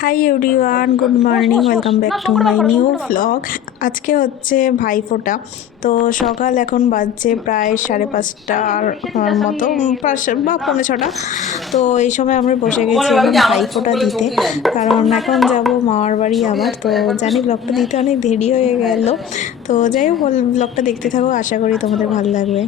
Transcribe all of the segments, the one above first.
Hi everyone, good morning, welcome back to my new vlog. আজকে হচ্ছে ভাইফোঁটা। তো সকাল এখন বাজছে প্রায় 5:30টার মতো, 5 বা 5:45। তো এই সময় আমরা বসে গেছি এখন ভাইফোঁটা দিতে, কারণ এখন যাব মামার বাড়ি আবার। তো জানি ব্লগটা দিতে অনেক দেরি হয়ে গেল। তো যাই হোক, ব্লগটা দেখতে থাকো, আশা করি তোমাদের ভালো লাগবে।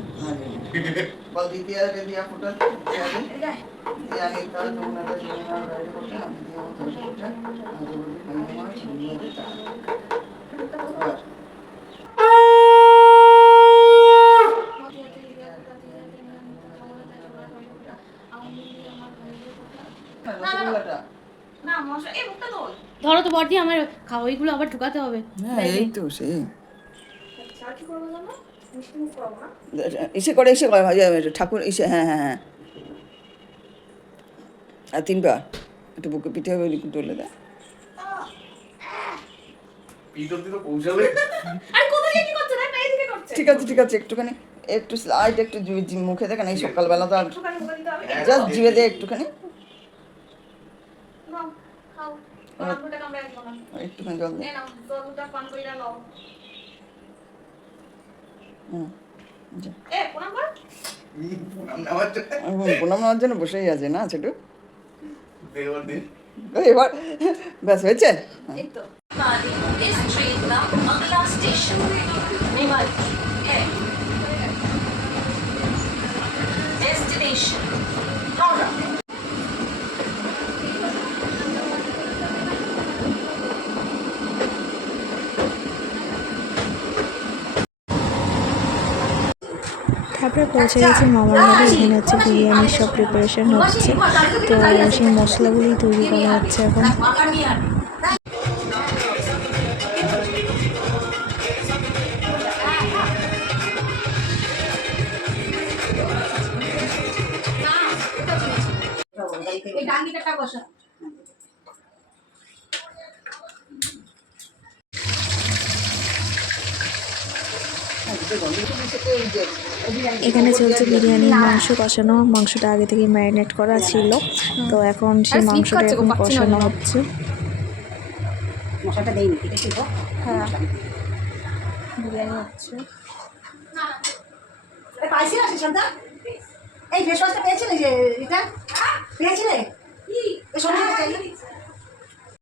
ধরো তো বড়দি, আমার খাওয়াইগুলো আবার ঢুকাতে হবে। এই তো সেই ইসে করে ঠাকুর ইসে, হ্যাঁ হ্যাঁ হ্যাঁ, আর 3 বার একটু বুকে পিঠে হবে, তুলে দেয়। ঠিক আছে ঠিক আছে, একটুখানি একটু স্লাইড, একটু মুখে দেখেন, এই সকালবেলা তো আর জাস্ট জিভে দিয়ে একটুখানি, একটুখানি জল দিয়ে। প্রণাম নেওয়ার জন্য বসেই আছে না ছোটু, এবার ব্যাস হয়েছে। তারপরে পৌঁছে গেছি মামার বাড়ি। এখানে হচ্ছে বিরিয়ানির সব প্রিপারেশন হচ্ছে, তো সেই মশলাগুলি তৈরি করা হচ্ছে এখন। এখানে চলছে বিরিয়ানির মাংস কষানো। মাংসটা আগে থেকে ম্যারিনেট করা ছিল, তো এখন সেই মাংসটা এখন কষানো হচ্ছে। মশলাটা দেইনি, ঠিক আছে? হ্যাঁ, বিরিয়ানি হচ্ছে। পাইছিলা সুশান্তা? এই ফেস ওয়াশটা পেয়েছিলে যে এটা? পেয়েছিলে? কি? এই সবজিটা চাই।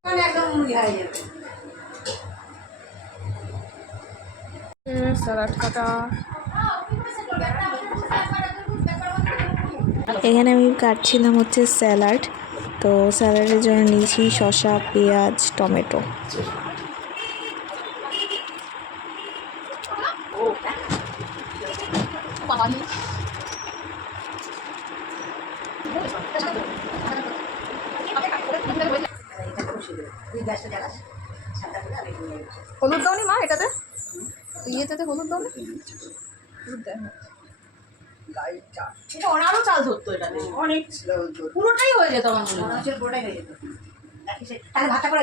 মানে একদম মুড়ি হয়ে যাবে। স্যালাড কাটা। এখানে আমি কাটছিলাম হচ্ছে স্যালাড। তো স্যালাডের জন্য নিয়েছি শসা, পেঁয়াজ, টমেটো। হলুদ দাওনি মা এটাতে? ইয়েতে হলুদ দাও না? এটা আরো চাল ধরতো, এটা অনেক পুরোটাই হয়ে যেত আমার মনে হয়। পুরোটাই হয়ে যেত। তাহলে ভাতটা করে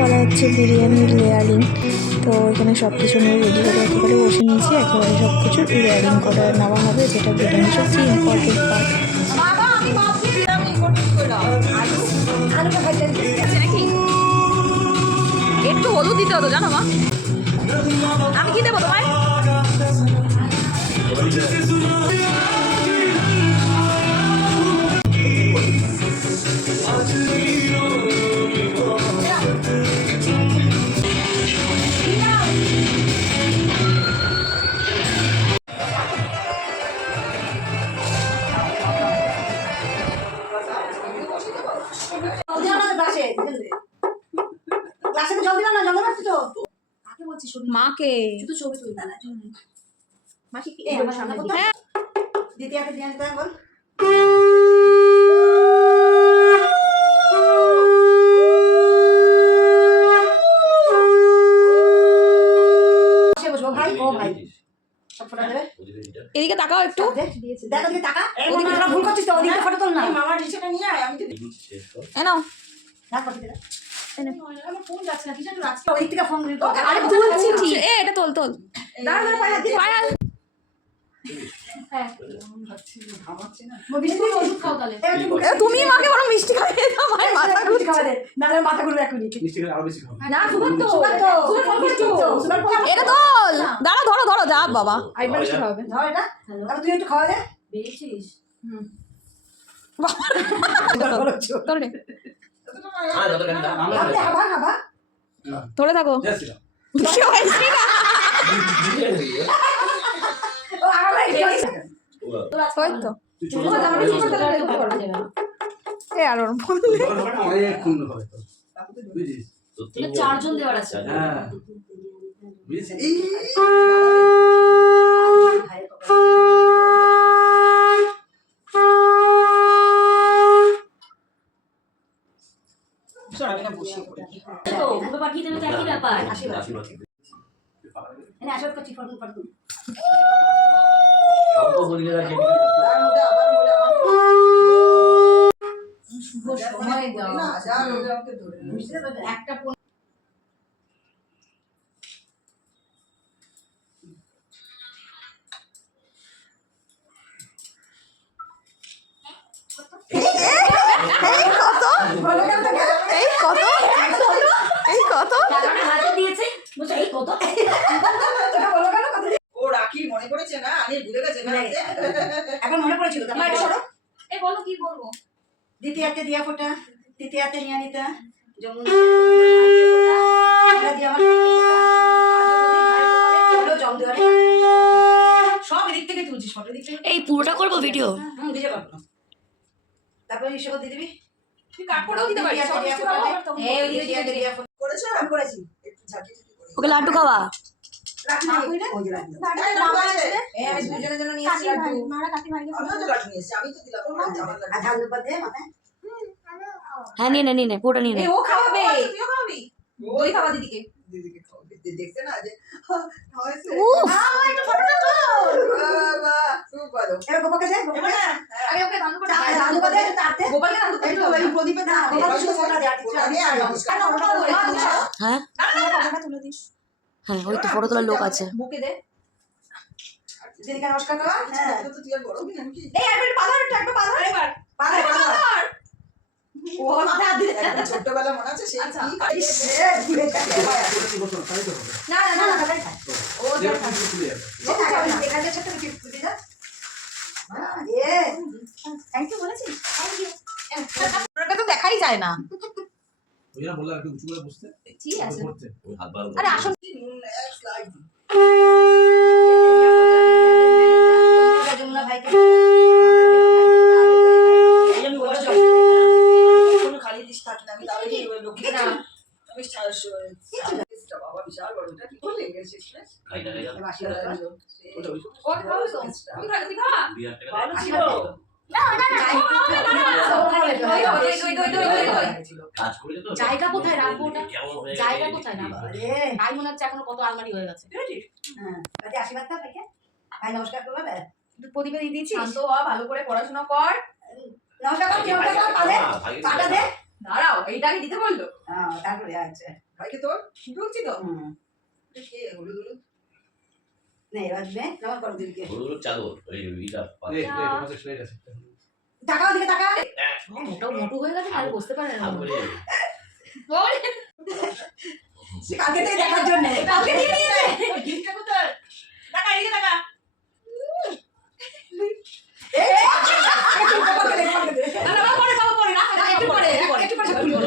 বলা হচ্ছে বিরিয়ানির লেয়ারিং। তো এখানে সব কিছু নিয়ে রেডি করে একেবারে বসে নিয়েছি, একেবারে সব কিছু লেয়ারিং করে নেওয়া হবে, যেটা বিরিয়ানির সবচেয়ে ইম্পর্টেন্ট পার্ট। একটু হলুদ দিতে হতো জানো মা। আমি কি দেবো তোমায়? মাকে শুধু ছবি তুলতে না, মাকে কি সামনে দিতে? হ্যাঁ, দ্বিতীয় হাতে ধ্যান দিতে বল। ভাই ও ভাই সব ফটো দেবে। এদিকে তাকাও একটু। দেখো দিকে তাকা। ওদিকে তোরা ভুল করছিস তো, ওদিকে ফটো তোল না। মামার রিসেটা নিয়ে আয়, আমি তো এ নাও। রাখ ফটো দে। আমার ফোন যাচ্ছে না, কিছু একটা রাখছি। ওই থেকে ফোন দিল আরে তুলছি ঠিক। এ এটা তোল তোল দাঁড়া দাঁড়া পায়ে হাত দিয়ে হ্যাঁ বিস্কুট ওষুধ খাও তাহলে। তুমি মাকে বড় মিষ্টি খাইয়ে দাও ভাই মাথা মিষ্টি খাওয়া দে না না মাথা ঘুরবে এখনই মিষ্টি খেলে আরো বেশি খাবো। না সুগার তো সুগার তো মিষ্টি তো সুগার তো এটা তোল দাঁড়া ধরো ধরো যা বাবা আইবার মিষ্টি খাওয়াবে। ধর এটা তাহলে তুই একটু খাওয়া দে বেরিয়েছিস? তোল রে আপনি হাবা হাবা ধরে থাকো যাচ্ছিলাম। কি হয়েছে ও আমার কি হইছে তোর আজকে ওই তো তুই চলে ও যা। জামাটা শেষ করতে পারলে তো করা যাবে না। এ আর ওর বললে অনেকক্ষণ হবে তো। বুঝিস? তোকে 4 জন দেওয়ার আছে। হ্যাঁ। বুঝেছিস? তো ওকে পাঠিয়ে দেবে তো একই ব্যাপার। এনে আশীর্বাদ করছি ফটো ফটো তার মধ্যে আবার বলে আমার শুভ সময় দাও। না যা বলে আমাকে ধরে নে। মিষ্টি দে একটা ফোন বলো কেন তোকে এই কত এই কত টাকাটা হাতে দিয়েছে বলছে এই কত। তোকে বলো কেন কত ও রাখি মনে পড়েছে না আমি ভুলে গেছে না এখন মনে পড়েছিল তো মা, এটা সরো। এই বলো কি বলবো? দ্বিতীয়াতে দিয়া ফোটা তৃতীয়াতে নিয়ানিতা যমুনা দিয়া আমার জম দেওয়ারে সব এদিক থেকে তুলছিস ফটো দিক থেকে এই পুরোটা করবো ভিডিও? ভিজে পাবো তারপরে হিসেবে দিয়ে দিবি তুই কাট করেও দিতে পারিস। সব কিছু ভালো আবার তখন এই বলবি। দ্বিতীয়াতে দিয়া ফোটা করেছো আমি করেছি একটু ঝাঁকি ঝাঁকি করে ওকে লাড্ডু খাওয়া। রাখি না ওই যে রাখি এই আমি দুজনের জন্য নিয়ে এসেছি লাড্ডু আমিও তো লাড্ডু নিয়ে এসেছি আমি তো দিলাম আমার লাড্ডু আর ঝাল দুপাত দে মাথায় হ্যাঁ নিয়ে নে পুরোটা নিয়ে নে। এই ও খাওয়াবে তুইও খাবি দই খাওয়া দিদিকে। দিদিকে খাওয়াবি দেখতে না যে হয়েছে একটু ফটোটা তোল বাবা খুব ভালো এবার গোপাকে দে গোপাকে আগে ওকে দান করে ঝাল দুপাত দে তাতে গোপালকে দান করতে হবে। প্রদীপে না গোপাল শুধু ফোটা দে আর কিছু ওটা দিয়ে আর নমস্কার। হ্যাঁ তুলে দিস হ্যাঁ ওই তো ফটো তোলার লোক আছে। বুকে দে দিদিকে নমস্কার কর হ্যাঁ তো তুই আর বড় হবি নাকি এই আর একটু পাদার একটু পাদার এবার পাদার ও মাথায় হাত দিতে একদম ছোটবেলা মনে আছে সেই আচ্ছা। কি খাইয়ে এ ঘুরে যাবে কি বলছো? তাই তো হবে। না না না তাই খায় ও যে যা কিছু খুলে যাবে। এখানে ছোট কিছু তুই যা এ থ্যাংক ইউ বলেছিস থ্যাংক ইউ ওটা তো দেখাই যায় না ওই জন্য বললাম একটু উঁচু করে বসতে। ঠিক আছে। করতে। আরে আসল নেক্সট লাইভ যমুনা ভাইকে কোনো খালি দিস থাকে না আমি তাহলে ওই লোকে না আমি বাবা বিশাল বড় এটা কি করলে গেছিস ওকে খাওয়াবে তো। তুই খা তুই খা। ভালো ছিল জায়গা কোথায় রাখবো ওটা? জায়গা কোথায় না? আরে তাই মনে হচ্ছে এখনো কত আলমারি হয়ে গেছে। হ্যাঁ তাতে আশীর্বাদ তা ভাইকে ভাই নমস্কার করবে একটু প্রদীপে দিয়ে দিয়েছিস? শান্ত হ ভালো করে পড়াশোনা কর নমস্কার কর নমস্কার কর পালে পাটা দে দাঁড়াও এইটাকে দিতে বললো। হ্যাঁ তারপরে আচ্ছা ভাইকে তোর ঢুকছি তো কে হলুদ হলুদ নে এবার দে নমস্কার করো দিদিকে তোমার স্লেট আছে। টাকাও দিকে টাকা মোটাও মোটু হয়ে গেছে আর বসতে পারে না। সে কালকে থেকে দেখার জন্য কালকে দিয়ে দিয়েছে গিফটটা কোথায়? টাকা এদিকে টাকা। এই একটু গোপালকে দে গোপালকে দে না না পরে পাবো পরে না একটু পরে একটু পরে খুলবো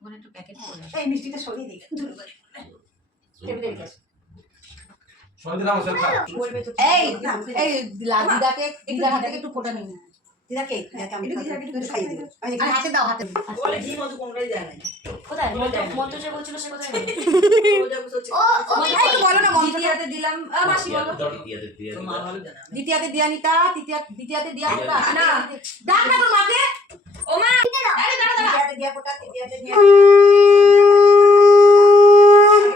ওখানে একটু প্যাকেট করে। এই মিষ্টিটা সরিয়ে দিই দূর করে টেবিলে রেখে আসি। সবাই দিলাম স্যার খা। বলবে তো এই এই দিদাকে দিদার হাতে একটু ফোটা নিন। দিদাকে আমি একটু খাইয়ে দিই আমি আর হাতে দাও হাতে। বলে ঘি মধু কোনটাই যায় না কোথায় মন্ত্র যে বলছিল সে কোথায়? একটু বলো না মন্ত্র দ্বিতীয়াতে দিলাম মাসি বলো। তো মা ভালো জানা দ্বিতীয়াতে দিয়ানিতা দ্বিতীয়াতে দিয়া না ডাক না তোর মাকে। ও মা আরে দাঁড়া দাঁড়া। দিদিয়াতে দিয়া ফোটা তৃতীয়াতে দিয়া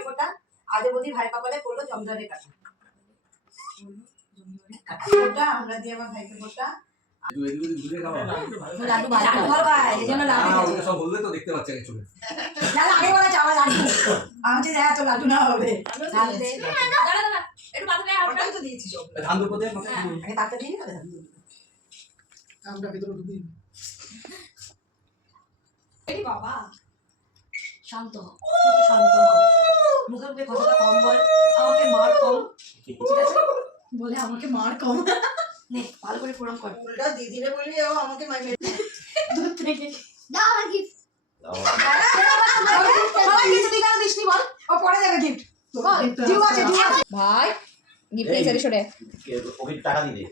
ফোটা আজ বদি ভাই কপালে পড়লো জমজমের কাটা ফোটা আমরা দিয়ে আমার ভাইকে ফোটা তুই এদিকে ওদিকে ঘুরে খাওয়া। লাড্ডু ভালো খায়, এই জন্য লাড্ডু না, খেয়েছে। ওটা সব বললে তো দেখতে পাচ্ছে আগে চোখে। না, না, আগে বলা চাওয়া লাড্ডু। আমি বলছি, হ্যাঁ, তো লাড্ডু না হবে। দাঁড়া, দাঁড়া, একটু পাতে নেই ওটাই তো দিয়েছি সব। ধান দুটো দে মাথায়। আগে তারটা দিয়ে নি, তবে ধান দিয়ে দিই। আমটা ভিতরে ঢুকিয়ে দিই। এই বাবা শান্ত হ, একটু শান্ত হ। মুখে মুখে কথাটা কম বল, আমাকে মার কম, ঠিক আছে? বলে আমাকে মার কম। নে, ভালো করে প্রণাম কর। উল্টা দিদিরে বলি ও আমাকে মাই মেরে। দূর থেকে। দাও আমার gift। সবাই কিছু তুই কেন দিসনি বল? ও পরে দেবে গিফট। জিউ আছে, জিউ আছে। ভাই গিফট নিয়ে চলে সরে ওকে টাকা দিয়ে দে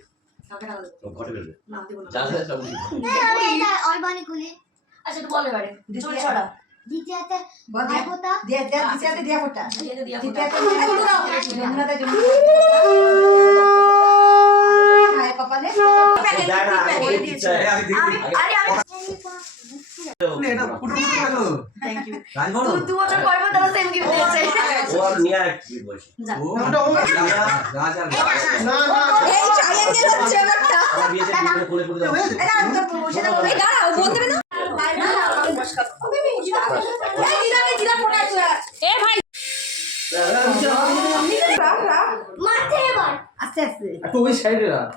কাকে টাকা দেবো? ও ঘটে ফেলবে না, দেবো না। যা যা সব দিয়ে দে। আমি এটা অর্বানি খুলি। আচ্ছা, একটু বল এবারে। চলে ছড়া। দ্বিতীয়তে বল দিয়া। ভাইফোঁটা। দ্বিতীয়তে দিয়া ফোঁটা। এটা দিয়া দ্বিতীয়তে ফোঁটা। যমুনাতে যমুনা। হায় কপালে। দেখ না ওই দিচ্ছে এই আগে দেখি। আরে আমি এটা ফুটো ফুটো লাগলো। Thank you. রাজভবন। তুই 2 বছর পর পর তারা সেম গিফট দিয়েছে। ও আর নিয়ে এক বসে যা। ও, যা, যা, যা, যা। না না এই চাইলেন্স হচ্ছে ব্যাপারটা। আমার বিয়েতে বিয়ে করে করে দাও এটা আমি তো বসে দেবো। এই দাঁড়া ও বলতে না না, না, আমি বসকা। এই দিলামে দিলা ফোঁটা আছে। এ ভাই মাঠে এবার। আস্তে আস্তে। একটু ওই সাইডে রাখ।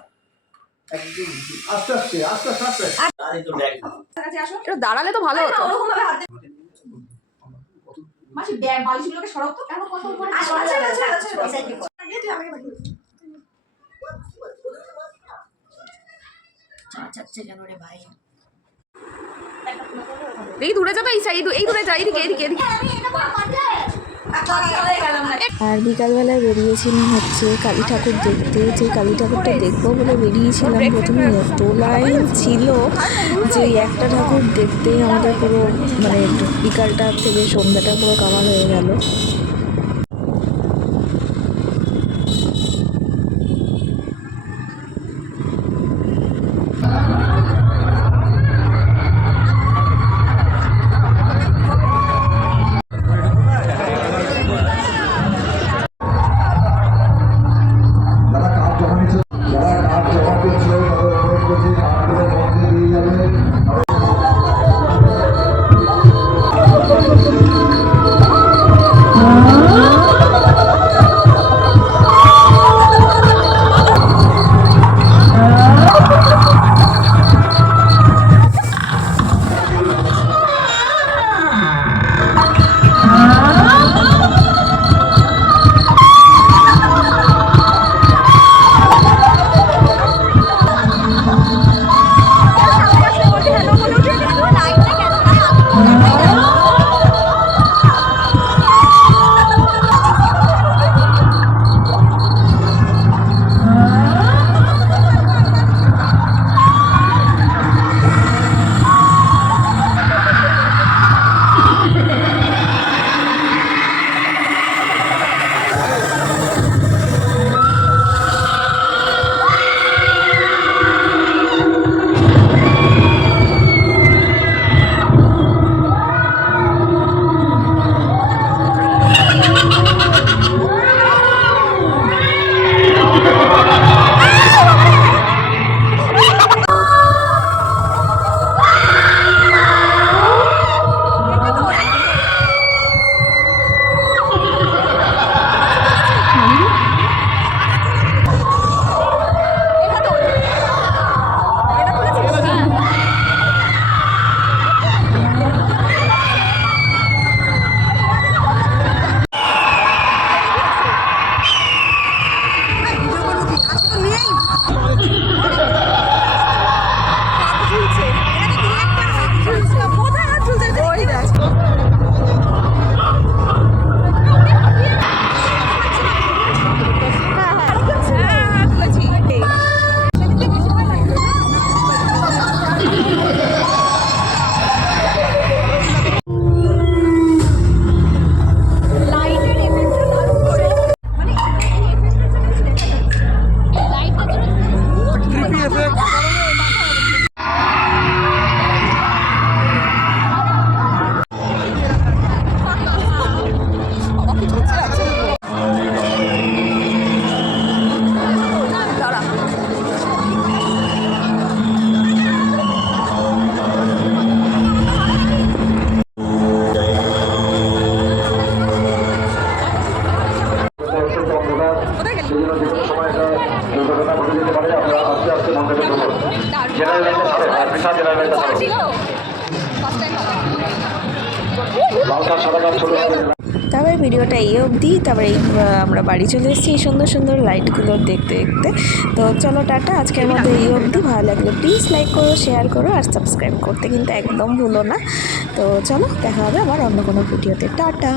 একদম আস্তে আস্তে আস্তে আস্তে আস্তে। আরে তো দেখ একটু দাঁড়ালে তো ভালো হতো ওরকম ভাবে হাত দে। মাসি ব্যাগ বালিশগুলোকে সরাও তো কেন কথা বলবো আচ্ছা, আচ্ছা, আচ্ছা, আচ্ছা। এই তুই আমাকে বল। আচ্ছা, আচ্ছা, কেন রে ভাই? এই দূরে যাবে এই দূরে যা এদিকে এদিকে এদিকে আমি এটা পরে মাঠে। হয়ে গেলাম না। আর বিকালবেলায় বেরিয়েছিলাম হচ্ছে কালী ঠাকুর দেখতে। যে কালী ঠাকুরটা দেখবো বলে বেরিয়েছিলাম, প্রথমে এত লাইন ছিল যে এই একটা ঠাকুর দেখতেই আমাদের পুরো মানে বিকালটা থেকে সন্ধ্যাটা পুরো কামাল হয়ে গেল। যারা কাজ জমা নিচ্ছে যারা কাজ জমা দিচ্ছে তাদের অনুরোধ করছি কাজগুলো মধ্যে দিয়ে যাবে। মধ্যে যেতে পারে, আপনারা আস্তে আস্তে মধ্যে ঢুকুন। জেনারেল লাইনটা ছাড়ো, বিশাল জেনারেল লাইনটা ছাড়ো। লাল কার্ড সাদা কার্ড ছোটো তারপরে ভিডিওটা এই অবধি। তারপরে আমরা বাড়ি চলে এসেছি এই সুন্দর সুন্দর লাইটগুলো দেখতে দেখতে। তো চলো টাটা, আজকের মধ্যে এই অবধি। ভালো লাগলে প্লিজ লাইক করো, শেয়ার করো আর সাবস্ক্রাইব করতে কিন্তু একদম ভুলো না। তো চলো দেখা হবে আবার অন্য কোনো ভিডিওতে। টাটা।